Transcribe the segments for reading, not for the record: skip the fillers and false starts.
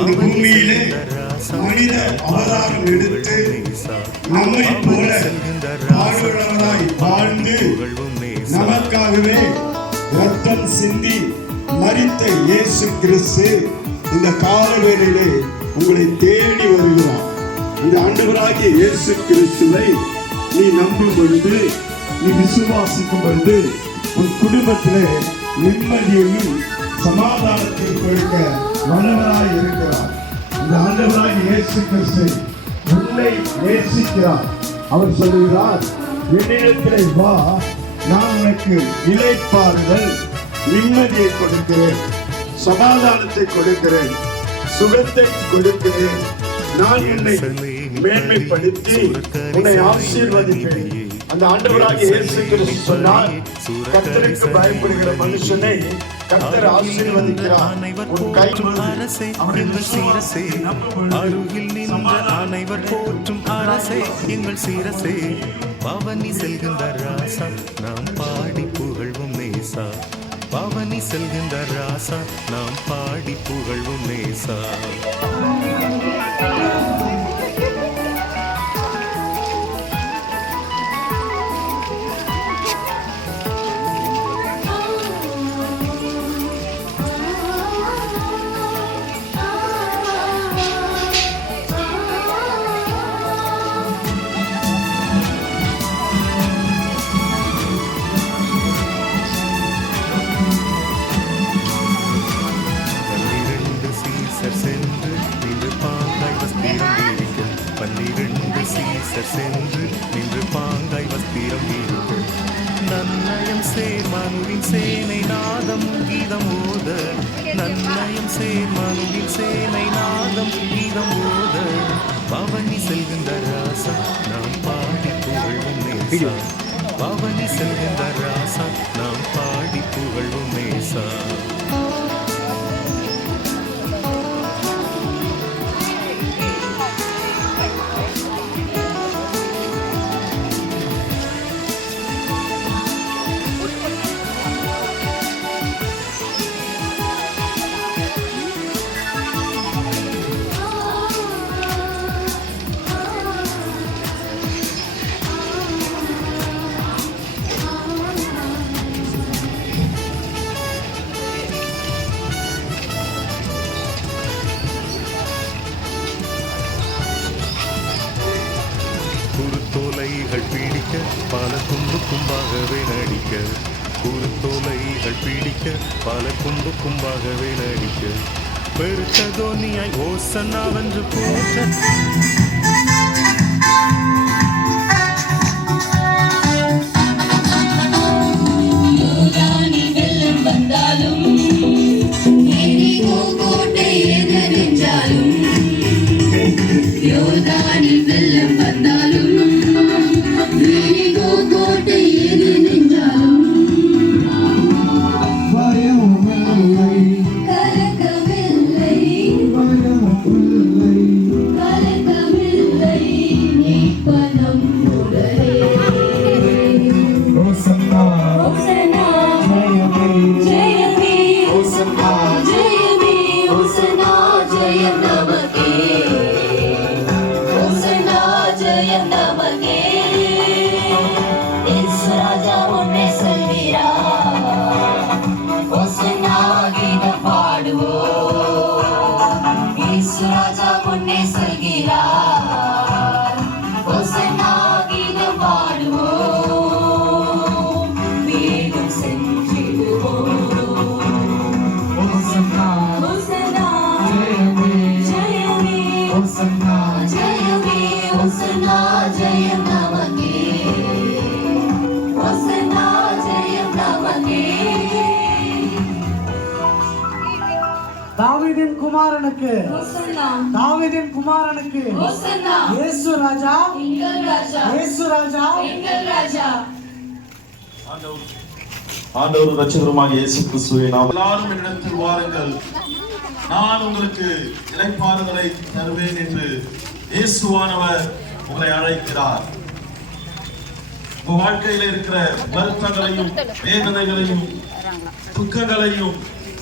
இந்த பூமியிலே மனித அவதாரம் எடுத்து நம்மை போல பாடுபவராய் வாழ்ந்து நமக்காகவே ரத்தம் சிந்தி மரித்த இயேசு கிறிஸ்து இந்த காலவேளையிலே உங்களை தேடி வருகிறார். இந்த ஆண்டவராகிய இயேசு கிறிஸ்துவை நீ நம்பும் பொழுது, நீ விசுவாசிக்கும் பொழுது உன் குடும்பத்திலே நிம்மதியையும் சமாதானத்தையும் கொடுக்க வல்லவராய் இருக்கிறார். இந்த ஆண்டவராகிய இயேசு கிறிஸ்து உன்னை நேசிக்கிறார். அவர் சொல்லுகிறார், என்னிடத்திலே வா, நான் உனக்கு இளைப்பாறுதல் நிம்மதியை கொடுக்கிறேன், சமாதானத்தை கொடுக்கிறேன், சுகத்தை கொடுக்கிறேன். நான் உன்னை மேன்மைப்படுத்தி உன்னை ஆசீர்வதிப்பேன். அந்த ஆண்டவராகிய இயேசு கிறிஸ்து சொன்னார், கர்த்தருக்கு பயப்படுகிற மனுஷனை கர்த்தர் ஆசீர்வதிக்கிறார். உன் கை எங்கள் சீரசே, அருகில் நின்ற அனைவர் போற்றும் அரசே, எங்கள் சீரசே, பவனி செல்கின்ற ராசா, நாம் பாடி புகழ்வோம் நேசா. பவனி செல்கின்ற ராசா, நாம் பாடி புகழ்வோம் நேசா. சென்று நின்று பாங்காய் வஸ்திரம் வீழ்த்து, நன்னயம் சேர் மனுவின் சேனை நாதம் கீதம் ஓத, நன்னயம் சேர் மனுவின் சேனை நாதம் கீதம் ஓத, பவனி செல்கின்ற ராசா, நாம் பாடி புகழ்வோம் நேசா. பவனி செல்கின்ற ராசா, நாம் பாடி புகழ்வோம் நேசா. குருத்தோலைகள் பிடிக்க பல கும்பு கும்பாகவே நடிக்க, குருத்தோலைகள் பிடிக்க பல கும்பு கும்பாகவே நடிக்க, பெருத்த தோனியாய் ஓசன்னா வென்று போற்ற, கலக்கமில்லை தாவீதின் குமாரனுக்கு ஹோசன்னா தாவீதின் குமாரனுக்கு ஹோசன்னா இயேசு ராஜா எங்கள் ராஜா இயேசு ராஜா எங்கள் ராஜா. ஆண்டவர் இரட்சகருமாக இயேசு கிறிஸ்துவை நாம் எல்லாரும் என்னிடத்தில் வாருங்கள், நான் உங்களுக்கு இளைப்பாறுதலை தருவேன் என்று இயேசுவானவர் உங்களை அழைக்கிறார். உங்க வாழ்க்கையில இருக்கிற வருத்தங்களையும் வேதனைகளையும் துக்கங்களையும்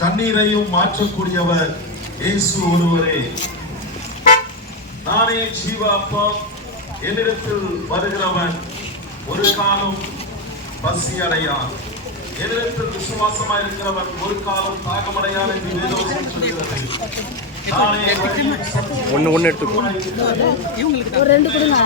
கண்ணீரையும் மாற்றக்கூடியவர் இயேசு ஒருவரே. நானே ஜீவ அப்பம், என்னிடத்தில் வருகிறவன் ஒரு காலம் பசி அடையான், என்னிடத்தில் விசுவாசமாய் இருக்கிறவன் ஒரு காலம் தாகமடையான் என்று வேதவசனம் சொல்கிறது. நானே ஒன்று எடுத்துக்கோ. ஒரு 2 கொடுங்க.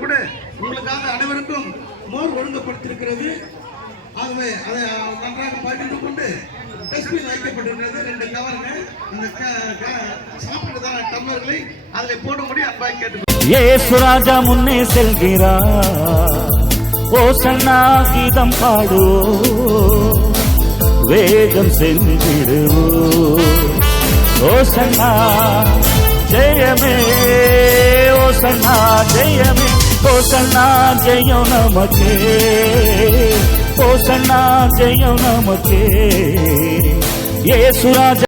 கூட உங்களுக்காக அனைவருக்கும் மோர் ஒழுங்கப்படுத்திருக்கிறது. ஆகவே அதை நன்றாக பகிர்ந்து கொண்டு டஸ்ட்பின் வைக்கப்பட்டிருக்கிறது. 2 கவருங்க. அந்த சாப்பிட்டதான டம்ளர்களை அதில் போடும்படி அன்பாய் கேட்டு இயேசு ராஜா முன்னே செல்கிறார். ஓசன்னா கீதம் பாடோ, வேகம் சென்றிடுவோ. ஓசன்னா ஜெயமே, ஓசன்னா ஜெயமே, ஓசன்னா ஜெயம் நமக்கே, ஓசன்னா ஜெயம் நமக்கே. இயேசு ராஜா